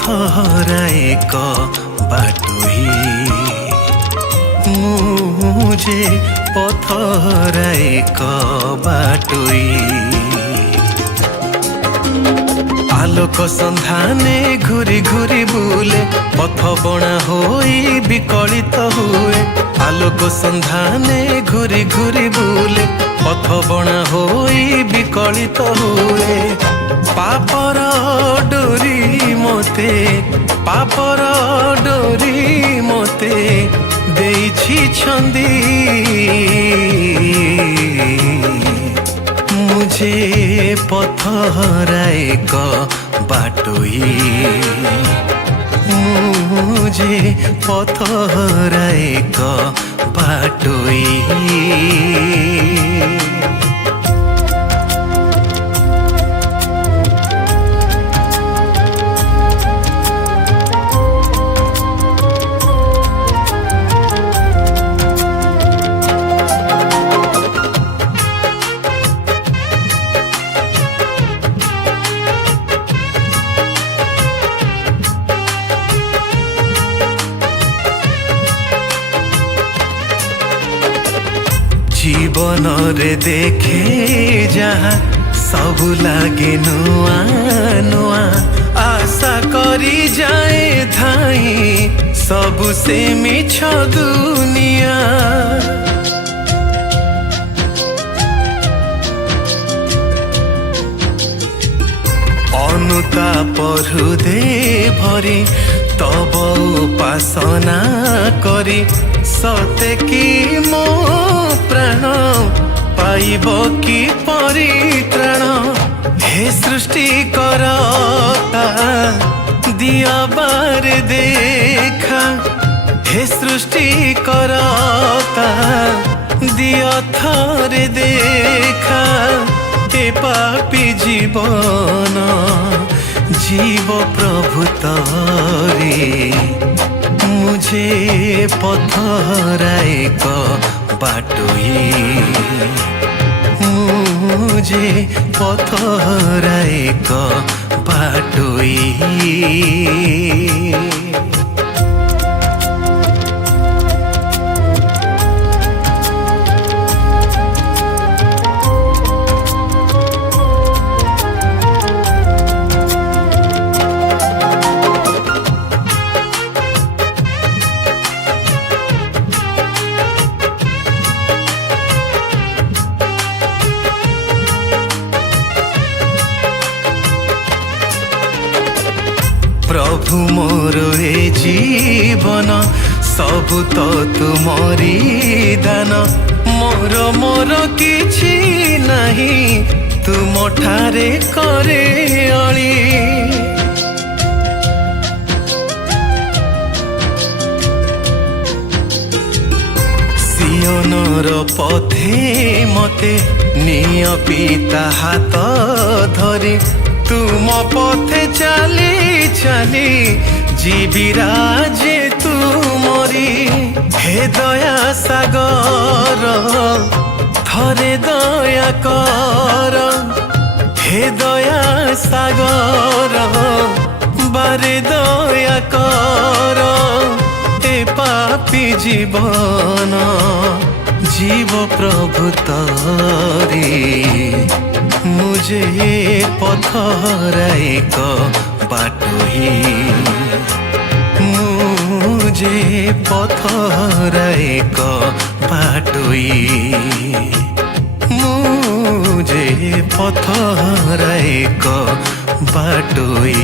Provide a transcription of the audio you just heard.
पथरा एक बाटोई मुझे पथरा एक बाटोई आलोक सन्धाने घूरी घूरी बुले पथ बणा होई विकलित हुए आलोक सन्धाने घूरी घूरी बुले पथ बणा होई विकलित हुए पापर डोरी मोते पापर डोरी मोते देइछि छंदी मुझे पथरा एक बाटोई मुझे पथरा एक बाटोई जीवन रे देखे जहाँ सब लागे नुआ नुआ आशा करी जाए धाई सब से मिछ दुनिया अनुताप हृदय भरी तब उपासना करी सते कि मो प्राण पाइब कि परित्राण हे सृष्टि करता दिया बार देखा हे सृष्टि करता दिया थारे देखा ए पापी जीवन जीव प्रभु तारे मुझे पथरा एक बाटोई मुझे पथरा एक बाटोई प्रभु मोर ए जीवन सब तो तुमरी दान मोर मोर किछि नहीं तुम ठारे करे अली सियनर पथे मते निय पिता हाथ धरी तुम पथे चली चली जीविराजे तुमरी हे दया सागर थरे दया कर हे दया सागर बारे दया कर ए पापी जीवन जीव प्रभु तारे मुझे पथरा एक बाटोई मुझे पथरा एक बाटोई मुझे पथरा एक बाटोई।